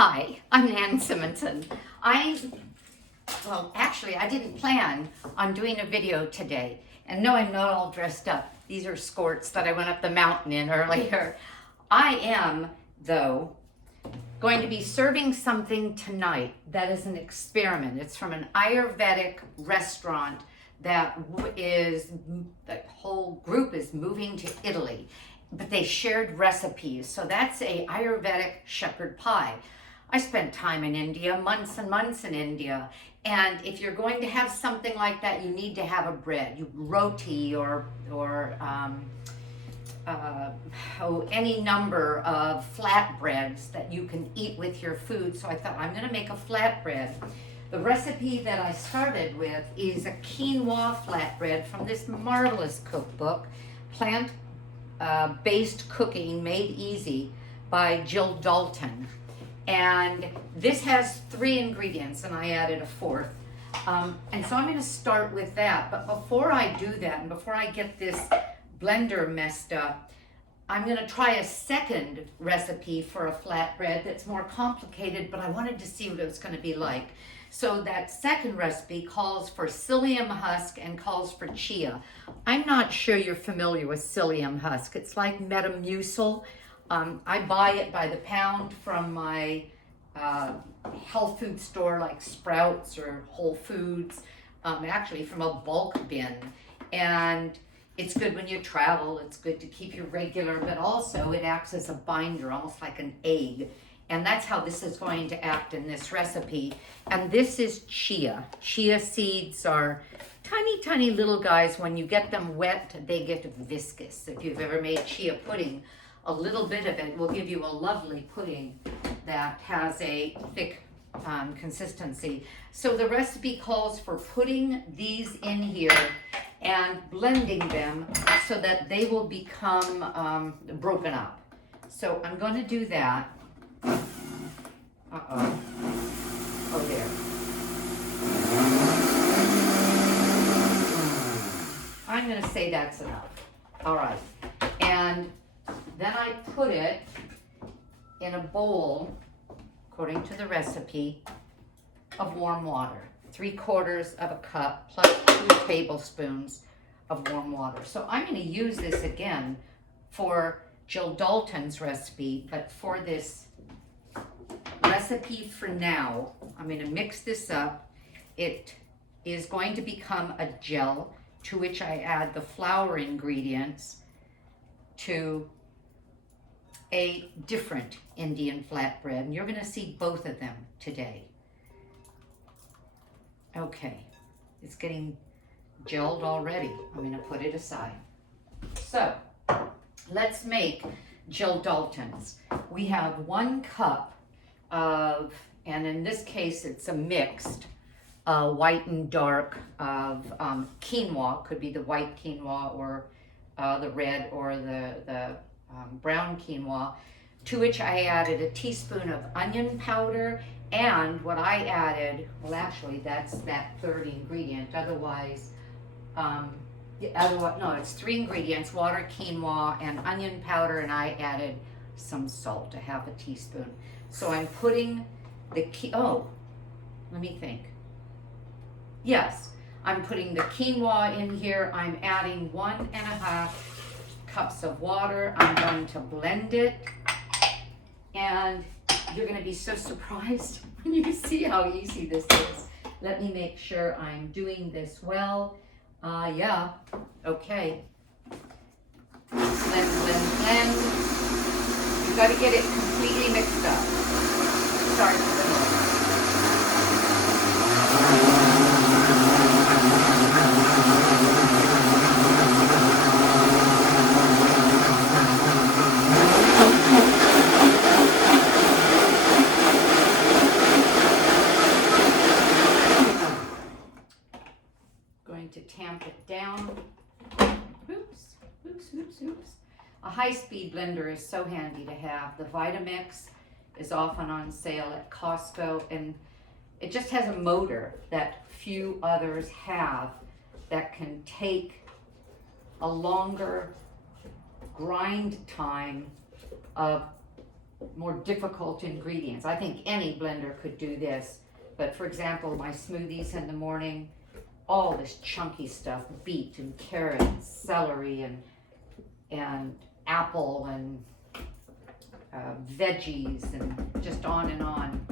Hi, I'm Nan Simonson. Actually, I didn't plan on doing a video today. And no, I'm not all dressed up. These are skirts that I went up the mountain in earlier. I am, though, going to be serving something tonight that is an experiment. It's from an Ayurvedic restaurant that the whole group is moving to Italy, but they shared recipes. So that's a Ayurvedic shepherd pie. I spent time in India, months and months in India. And if you're going to have something like that, you need to have a bread, roti or any number of flatbreads that you can eat with your food. So I thought, I'm going to make a flatbread. The recipe that I started with is a quinoa flatbread from this marvelous cookbook, Plant-Based Cooking Made Easy by Jill Dalton. And this has 3 ingredients, and I added a 4th. And so I'm going to start with that. But before I do that, and before I get this blender messed up, I'm going to try a second recipe for a flatbread that's more complicated, but I wanted to see what it was going to be like. So that second recipe calls for psyllium husk and calls for chia. I'm not sure you're familiar with psyllium husk. It's like Metamucil. I buy it by the pound from my health food store like Sprouts or Whole Foods, actually from a bulk bin. And it's good when you travel. It's good to keep you regular, but also it acts as a binder, almost like an egg. And that's how this is going to act in this recipe. And this is chia. Chia seeds are tiny, tiny little guys. When you get them wet, they get viscous. If you've ever made chia pudding, a little bit of it will give you a lovely pudding that has a thick consistency. So the recipe calls for putting these in here and blending them so that they will become broken up. So I'm going to do that. Oh, there. I'm going to say that's enough. All right. And then I put it in a bowl, according to the recipe, of warm water. 3/4 of a cup plus 2 tablespoons of warm water. So I'm going to use this again for Jill Dalton's recipe, but for this recipe for now, I'm going to mix this up. It is going to become a gel to which I add the flour ingredients to a different Indian flatbread, and you're going to see both of them today. Okay, it's getting gelled already. I'm going to put it aside. So let's make Jill Dalton's. We have 1 cup of, and in this case it's a mixed white and dark of quinoa. Could be the white quinoa or the red or the brown quinoa, to which I added a teaspoon of onion powder, and what I added, well actually that's that 3rd ingredient, otherwise, no, it's 3 ingredients, water, quinoa, and onion powder, and I added some salt, a half a teaspoon. So I'm putting let me think. Yes, I'm putting the quinoa in here. I'm adding 1.5 cups of water. I'm going to blend it, and you're going to be so surprised when you see how easy this is. Let me make sure I'm doing this well. Yeah, okay. Blend, blend, blend. You've got to get it completely mixed up. Start with the milk. To tamp it down. Oops. A high-speed blender is so handy to have. The Vitamix is often on sale at Costco, and it just has a motor that few others have that can take a longer grind time of more difficult ingredients. I think any blender could do this, but for example, my smoothies in the morning, all this chunky stuff, beet and carrots, celery and apple and veggies and just on and on.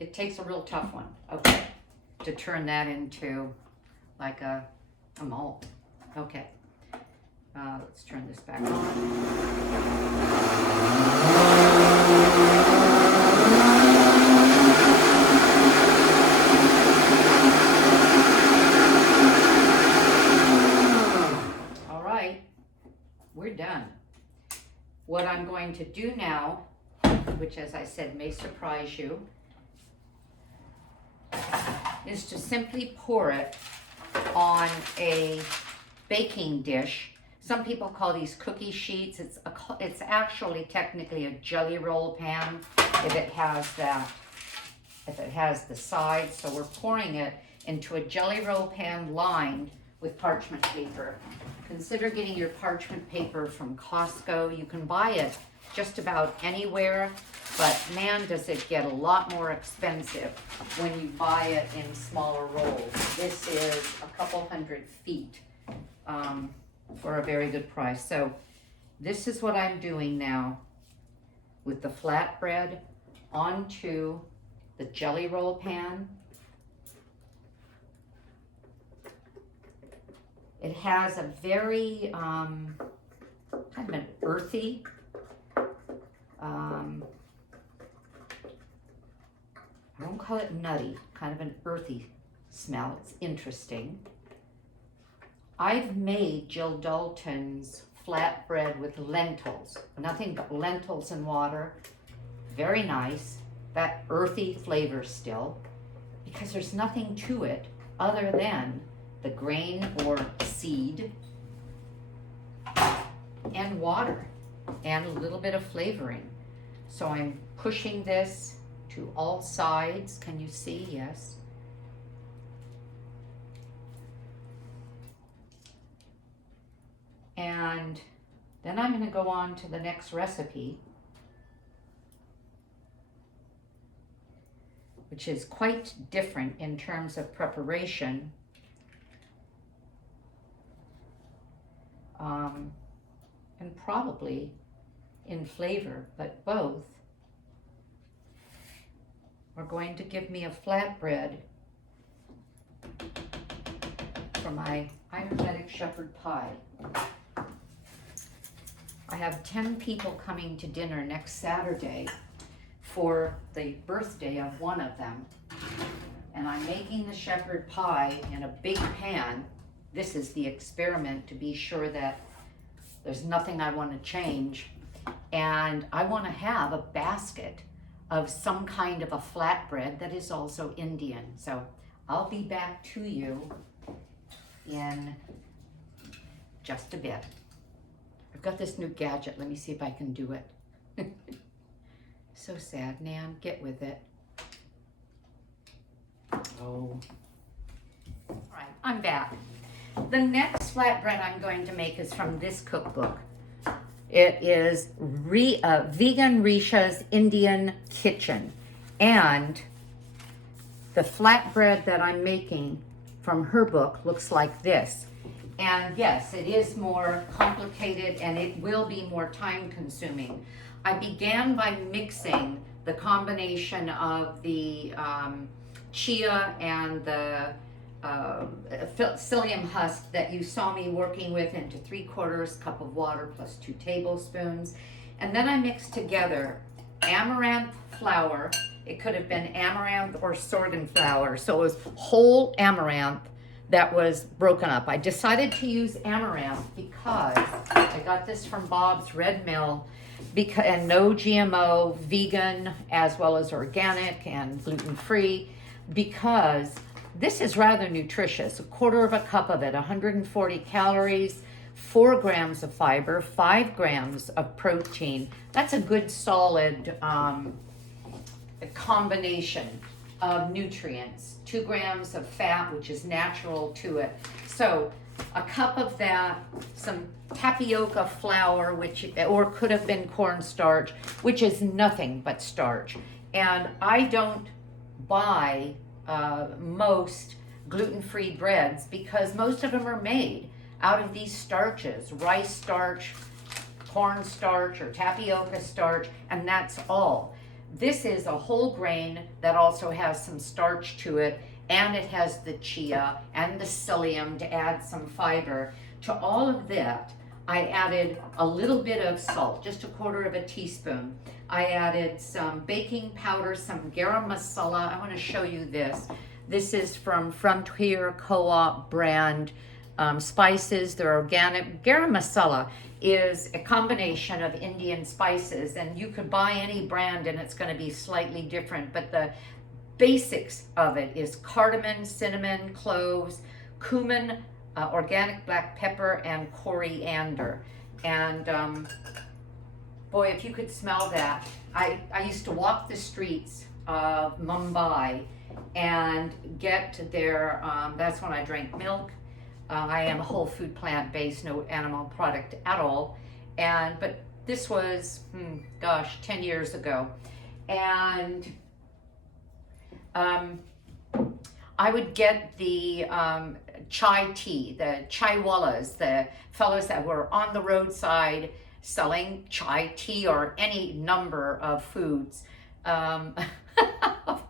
It takes a real tough one, okay, to turn that into like a mold. Okay, let's turn this back on. We're done. What I'm going to do now, which as I said may surprise you, is to simply pour it on a baking dish. Some people call these cookie sheets. It's actually technically a jelly roll pan if it has the sides. So we're pouring it into a jelly roll pan lined with parchment paper. Consider getting your parchment paper from Costco. You can buy it just about anywhere, but man, does it get a lot more expensive when you buy it in smaller rolls. This is a couple hundred feet for a very good price. So this is what I'm doing now with the flatbread onto the jelly roll pan. It has a very kind of an earthy, I won't call it nutty, kind of an earthy smell. It's interesting. I've made Jill Dalton's flatbread with lentils, nothing but lentils and water. Very nice, that earthy flavor still, because there's nothing to it other than the grain or seed and water and a little bit of flavoring. So I'm pushing this to all sides. Can you see? Yes. And then I'm going to go on to the next recipe, which is quite different in terms of preparation. And probably in flavor, but both are going to give me a flatbread for my Ayurvedic shepherd pie. I have 10 people coming to dinner next Saturday for the birthday of one of them, and I'm making the shepherd pie in a big pan. This is the experiment to be sure that there's nothing I want to change. And I want to have a basket of some kind of a flatbread that is also Indian. So I'll be back to you in just a bit. I've got this new gadget. Let me see if I can do it. So sad, Nan. Get with it. Oh. All right, I'm back. The next flatbread I'm going to make is from this cookbook. It is Vegan Risha's Indian Kitchen. And the flatbread that I'm making from her book looks like this. And yes, it is more complicated and it will be more time consuming. I began by mixing the combination of the chia and the psyllium husk that you saw me working with into 3/4 cup of water plus 2 tablespoons. And then I mixed together amaranth flour. It could have been amaranth or sorghum flour. So it was whole amaranth that was broken up. I decided to use amaranth because I got this from Bob's Red Mill, and no GMO, vegan, as well as organic and gluten-free, because this is rather nutritious. 1/4 cup of it, 140 calories, 4 grams of fiber, 5 grams of protein. That's a good solid combination of nutrients. 2 grams of fat, which is natural to it. So a cup of that, some tapioca flour, or could have been cornstarch, which is nothing but starch. And I don't buy most gluten-free breads because most of them are made out of these starches, rice starch, cornstarch, or tapioca starch, and that's all. This is a whole grain that also has some starch to it, and it has the chia and the psyllium to add some fiber. To all of that, I added a little bit of salt, just 1/4 of a teaspoon. I added some baking powder, some garam masala. I want to show you this. This is from Frontier Co-op brand spices. They're organic. Garam masala is a combination of Indian spices, and you could buy any brand and it's going to be slightly different, but the basics of it is cardamom, cinnamon, cloves, cumin, organic black pepper, and coriander. And boy, if you could smell that. I used to walk the streets of Mumbai and get their, that's when I drank milk. I am a whole food plant-based, no animal product at all. But this was, 10 years ago. And I would get the chai tea, the chaiwalas, the fellows that were on the roadside selling chai tea or any number of foods of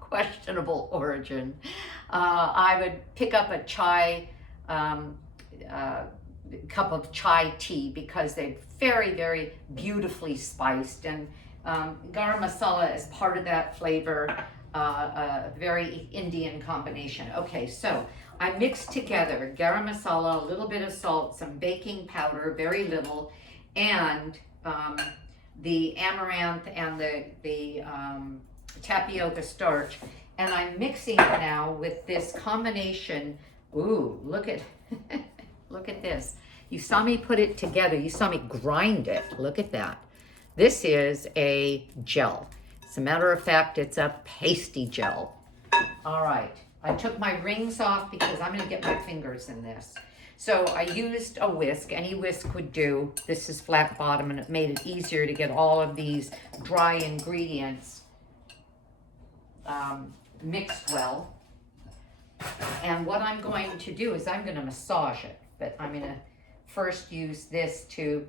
questionable origin. I would pick up a cup of chai tea because they're very, very beautifully spiced, and garam masala is part of that flavor. A very Indian combination. Okay, so I mixed together garam masala, a little bit of salt, some baking powder, very little, and the amaranth and the tapioca starch. And I'm mixing it now with this combination. Ooh, look at look at this. You saw me put it together. You saw me grind it. Look at that. This is a gel. As a matter of fact, it's a pasty gel. All right, I took my rings off because I'm gonna get my fingers in this. So I used a whisk, any whisk would do. This is flat bottom, and it made it easier to get all of these dry ingredients mixed well. And what I'm going to do is I'm gonna massage it, but I'm gonna first use this to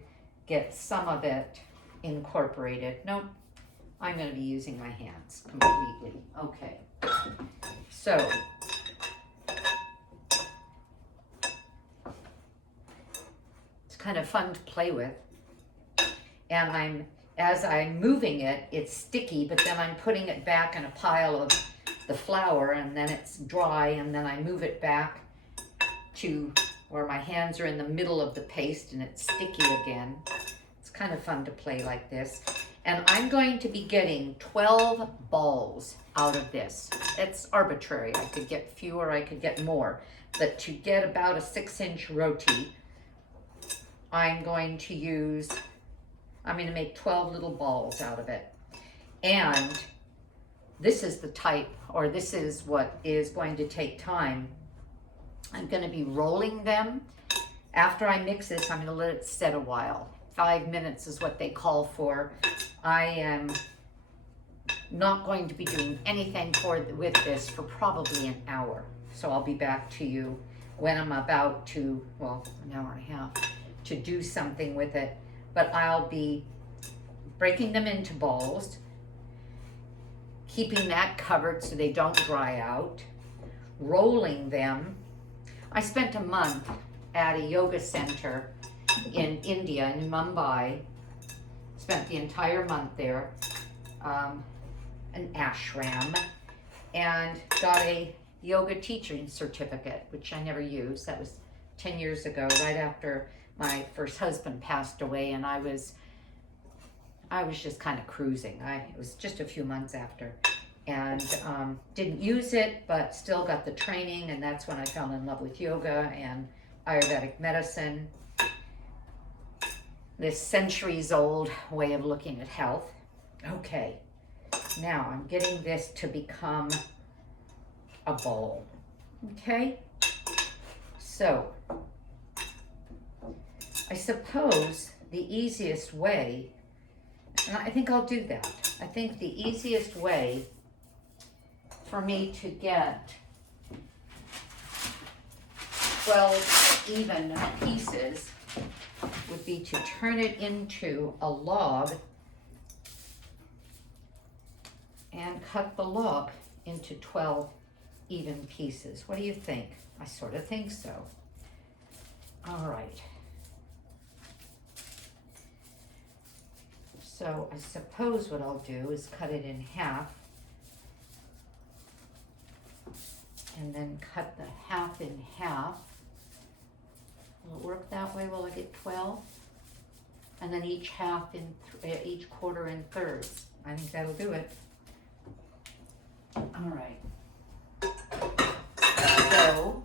get some of it incorporated. Nope. I'm going to be using my hands completely. Okay, so it's kind of fun to play with, and as I'm moving it, it's sticky, but then I'm putting it back in a pile of the flour, and then it's dry, and then I move it back to where my hands are in the middle of the paste and it's sticky again. It's kind of fun to play like this. And I'm going to be getting 12 balls out of this. It's arbitrary. I could get fewer, I could get more. But to get about a 6-inch roti, I'm going to make 12 little balls out of it. And this is the type, or this is what is going to take time. I'm going to be rolling them. After I mix this, I'm going to let it set a while. 5 minutes is what they call for. I am not going to be doing anything with this for probably an hour. So I'll be back to you when I'm about to, an hour and a half, to do something with it. But I'll be breaking them into balls, keeping that covered so they don't dry out, rolling them. I spent a month at a yoga center in India, in Mumbai. Spent the entire month there, an ashram, and got a yoga teaching certificate, which I never used. That was 10 years ago, right after my first husband passed away, and I was just kind of cruising. It was just a few months after, and didn't use it, but still got the training, and that's when I fell in love with yoga and Ayurvedic medicine. This centuries-old way of looking at health. Okay, now I'm getting this to become a bowl. Okay, so I suppose the easiest way, and I think I'll do that. I think the easiest way for me to get 12 even pieces would be to turn it into a log and cut the log into 12 even pieces. What do you think? I sort of think so. All right. So I suppose what I'll do is cut it in half and then cut the half in half. Will it work that way? Will I get 12? And then each half in, each quarter in thirds. I think that'll do it. All right. So,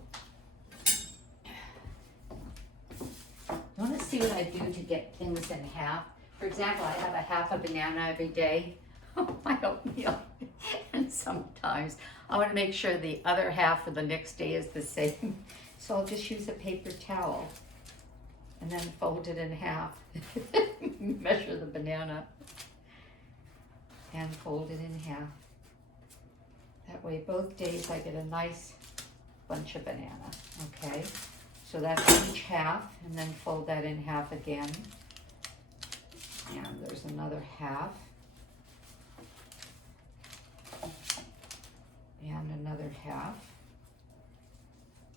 you want to see what I do to get things in half? For example, I have a half a banana every day, my oatmeal, and sometimes I want to make sure the other half for the next day is the same. So I'll just use a paper towel and then fold it in half, measure the banana, and fold it in half. That way both days I get a nice bunch of banana, okay? So that's each half, and then fold that in half again. And there's another half. And another half.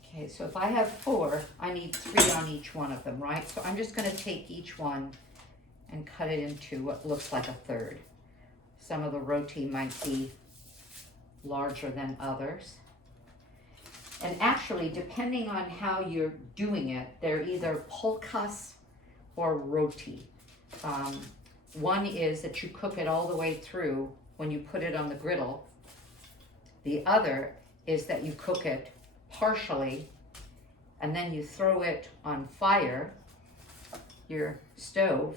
Okay, so if I have 4, I need 3 on each one of them, right? So I'm just going to take each one and cut it into what looks like a third. Some of the roti might be larger than others. And actually, depending on how you're doing it, they're either pulkas or roti. One is that you cook it all the way through when you put it on the griddle. The other is that you cook it partially and then you throw it on fire, your stove,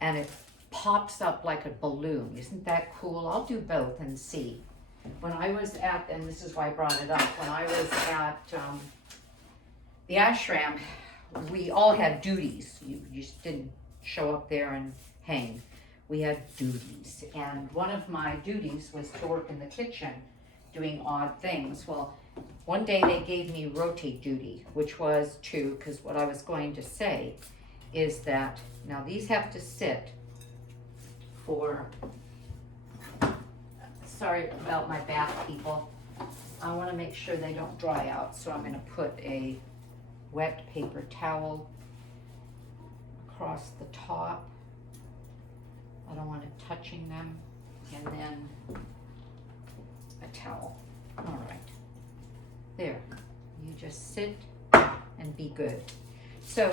and it pops up like a balloon. Isn't that cool? I'll do both and see. When I was at, and this is why I brought it up, when I was at the ashram, we all had duties. You just didn't show up there and hang. We had duties. And one of my duties was to work in the kitchen doing odd things. Well, one day they gave me roti duty, which was to, because what I was going to say is that, now these have to sit for, sorry about my back, people. I want to make sure they don't dry out, so I'm going to put a wet paper towel across the top. I don't want it touching them. And then a towel. All right. There. You just sit and be good. So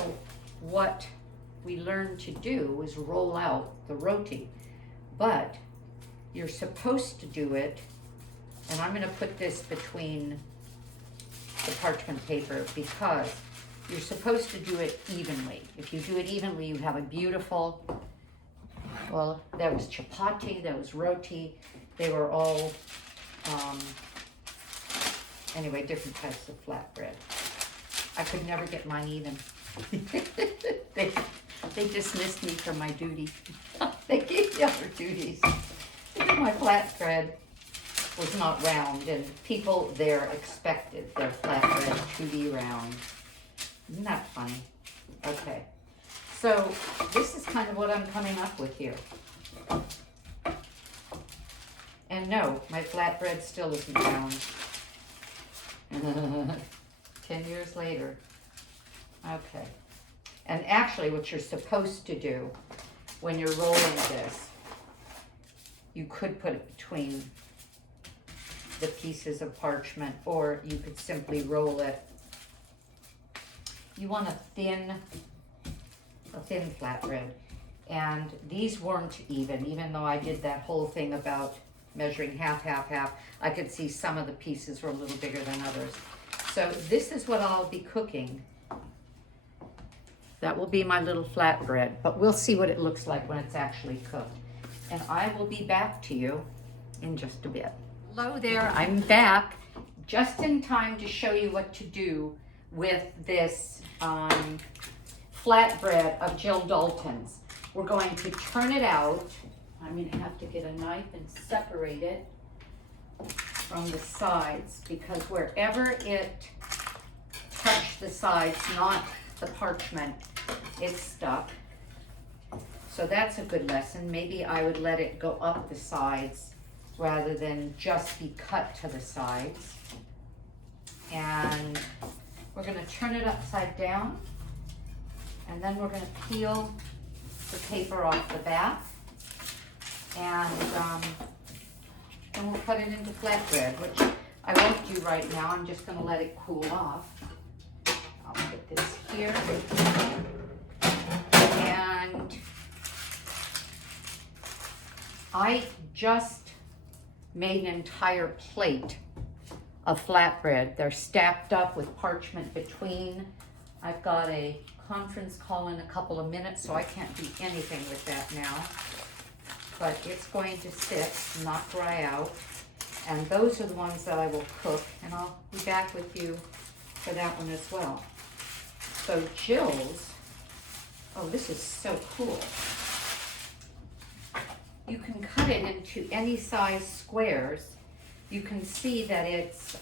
what we learned to do is roll out the roti. But you're supposed to do it, and I'm going to put this between the parchment paper because you're supposed to do it evenly. If you do it evenly, you have a beautiful, well, there was chapati, there was roti, they were all, anyway, different types of flatbread. I could never get mine even. They dismissed me from my duty. They gave me other duties. My flatbread was not round, and people there expected their flatbread to be round. Isn't that funny? Okay, so this is kind of what I'm coming up with here. And no, my flatbread still isn't round. 10 years later. Okay. And actually what you're supposed to do when you're rolling this, you could put it between the pieces of parchment, or you could simply roll it. You want a thin flatbread. And these weren't even though I did that whole thing about measuring half, half, half. I could see some of the pieces were a little bigger than others. So this is what I'll be cooking. That will be my little flatbread, but we'll see what it looks like when it's actually cooked. And I will be back to you in just a bit. Hello there, I'm back just in time to show you what to do with this flatbread of Jill Dalton's. We're going to turn it out. I'm going to have to get a knife and separate it from the sides, because wherever it touched the sides, not the parchment, it's stuck. So that's a good lesson. Maybe I would let it go up the sides rather than just be cut to the sides. And we're going to turn it upside down, and then we're going to peel the paper off the back, and then we'll cut it into flatbread, which I won't do right now. I'm just going to let it cool off. I'll put this here, and I just made an entire plate of flatbread. They're stacked up with parchment between. I've got a conference call in a couple of minutes, so I can't do anything with that now. But it's going to sit, not dry out. And those are the ones that I will cook, and I'll be back with you for that one as well. So Jill's, oh, this is so cool. You can cut it into any size squares. You can see that it's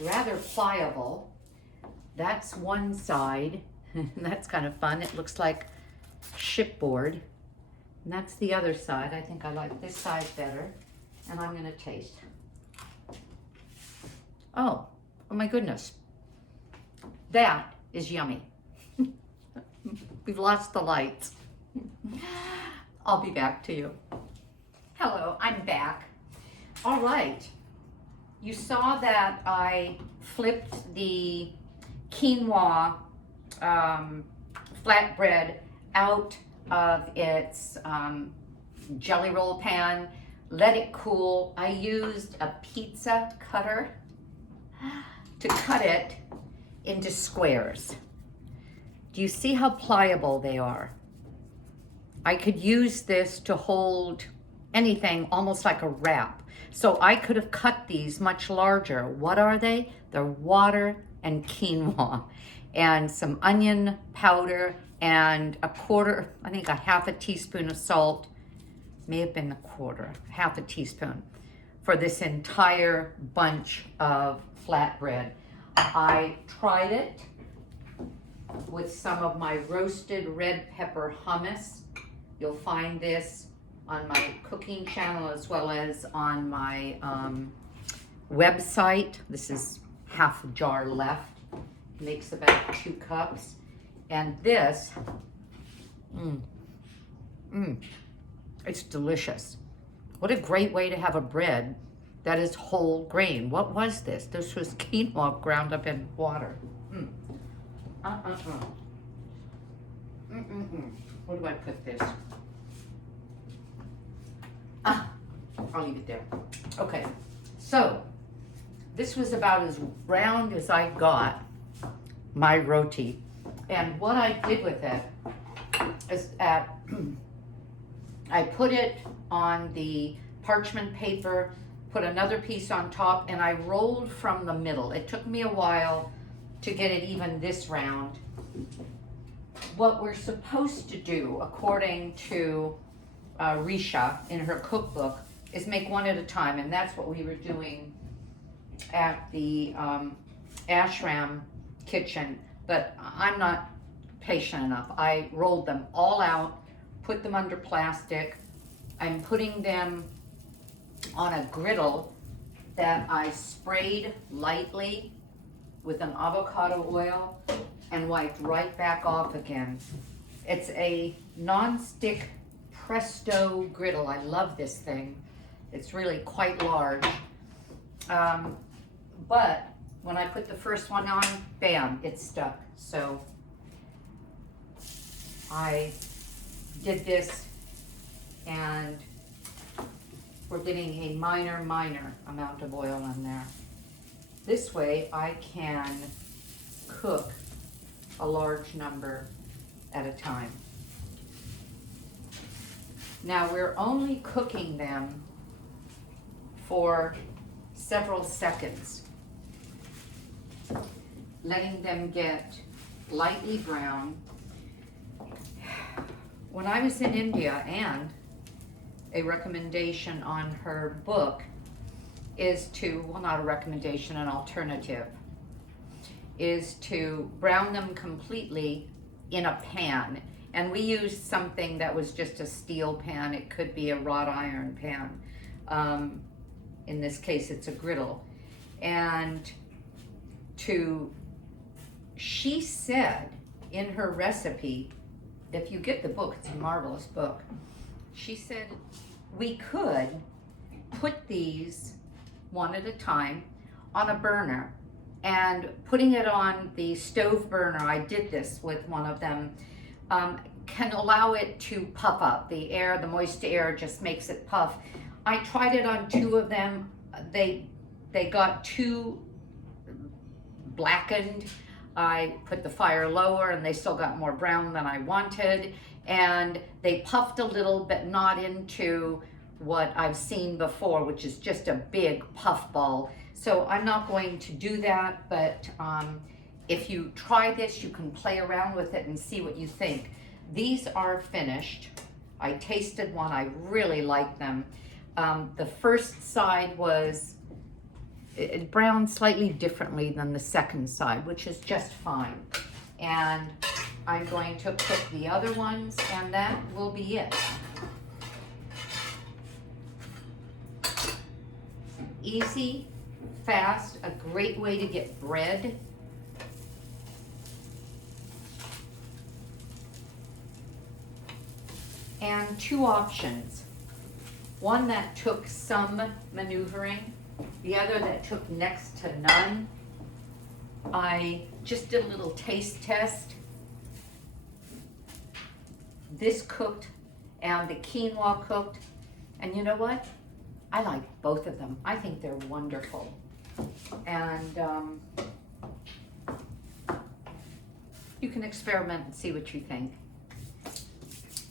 rather pliable. That's one side. That's kind of fun. It looks like chipboard. And that's the other side. I think I like this side better. And I'm going to taste. Oh my goodness. That is yummy. We've lost the lights. I'll be back to you. Hello, I'm back. All right. You saw that I flipped the quinoa flatbread out of its jelly roll pan, let it cool. I used a pizza cutter to cut it into squares. Do you see how pliable they are? I could use this to hold anything, almost like a wrap. So I could have cut these much larger. What are they? They're water and quinoa and some onion powder and a half a teaspoon of salt, may have been a quarter, half a teaspoon for this entire bunch of flatbread. I tried it with some of my roasted red pepper hummus. You'll find this on my cooking channel as well as on my website. This is half a jar left. Makes about 2 cups. And this, it's delicious. What a great way to have a bread that is whole grain. What was this? This was quinoa ground up in water. Where do I put this? I'll leave it there. Okay, so this was about as round as I got my roti. And what I did with it is I put it on the parchment paper, put another piece on top, and I rolled from the middle. It took me a while to get it even this round. What we're supposed to do, according to Risha in her cookbook, is make one at a time, and that's what we were doing at the ashram kitchen, but I'm not patient enough. I rolled them all out, put them under plastic. I'm putting them on a griddle that I sprayed lightly with an avocado oil and wiped right back off again. It's a non-stick Presto griddle. I love this thing. It's really quite large. But when I put the first one on, bam, it stuck. So I did this, and we're getting a minor amount of oil in there. This way I can cook a large number at a time. Now we're only cooking them for several seconds, letting them get lightly brown. when I was in India, and a recommendation on her book is to, well, not a recommendation, an alternative, is to brown them completely in a pan. And we used something that was just a steel pan. It could be a wrought iron pan. In this case, it's a griddle. And she said in her recipe, if you get the book, it's a marvelous book. She said we could put these one at a time on a burner, and putting it on the stove burner, I did this with one of them, can allow it to puff up. The air, the moist air just makes it puff. I tried it on 2 of them. They got too blackened. I put the fire lower and they still got more brown than I wanted. And they puffed a little, but not into what I've seen before, which is just a big puff ball. So I'm not going to do that, but if you try this, you can play around with it and see what you think. These are finished. I tasted one, I really liked them. The first side was, it browned slightly differently than the second side, which is just fine. And I'm going to cook the other ones, and that will be it. Easy, fast, a great way to get bread. And 2 options. One that took some maneuvering, the other that took next to none. I just did a little taste test. This cooked and the quinoa cooked. And you know what? I like both of them. I think they're wonderful. And you can experiment and see what you think.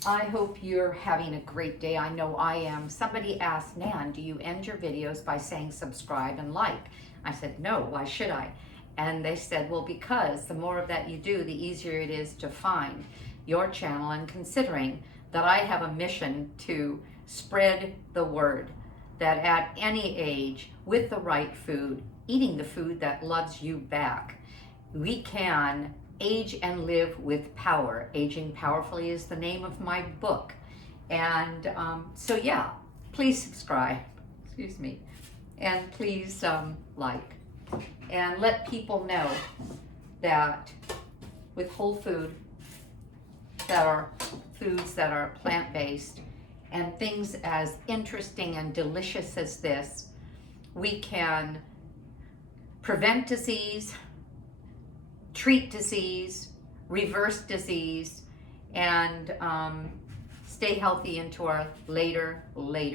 I hope you're having a great day. I know I am. Somebody asked, Nan, do you end your videos by saying subscribe and like? I said, no, why should I? And they said, well, because the more of that you do, the easier it is to find your channel, and considering that I have a mission to spread the word that at any age, with the right food, eating the food that loves you back, we can age and live with power. Aging Powerfully is the name of my book. And so yeah, please subscribe, excuse me, and please like, and let people know that with whole food, that are foods that are plant-based, and things as interesting and delicious as this, we can prevent disease, treat disease, reverse disease, and stay healthy into our later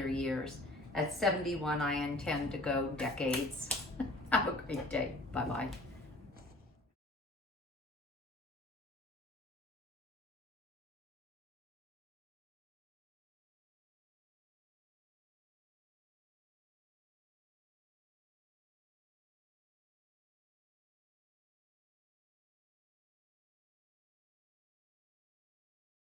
years. At 71, I intend to go decades. Have a great day. Bye-bye.